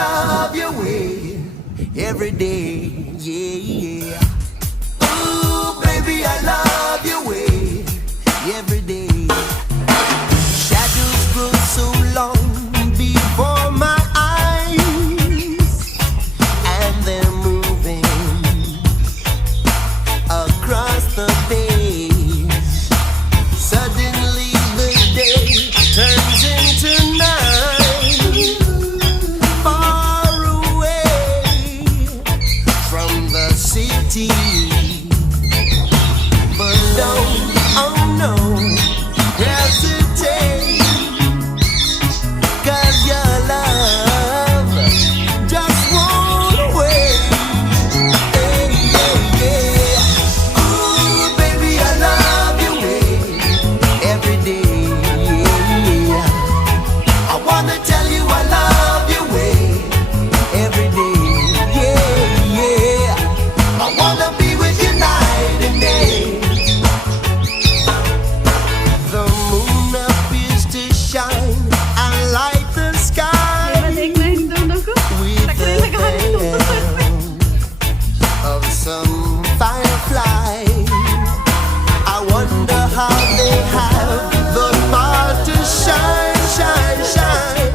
love your way every day. Yeah, yeah. Ooh, baby, I love your way every day. Shadows grow so long before my eyes, and they're moving across the page. Suddenly the day turns into night, far away from the city. But don't, oh no, hesitate, 'cause your love just won't wait. Hey, yeah, yeah. Ooh, baby, I love your way every day. Yeah. I wanna tell you I love your way every day. Yeah, yeah. I wanna be with you night and day. The moon appears to shine and light the sky with the help of some firefly. I wonder how they have the power to shine, shine, shine.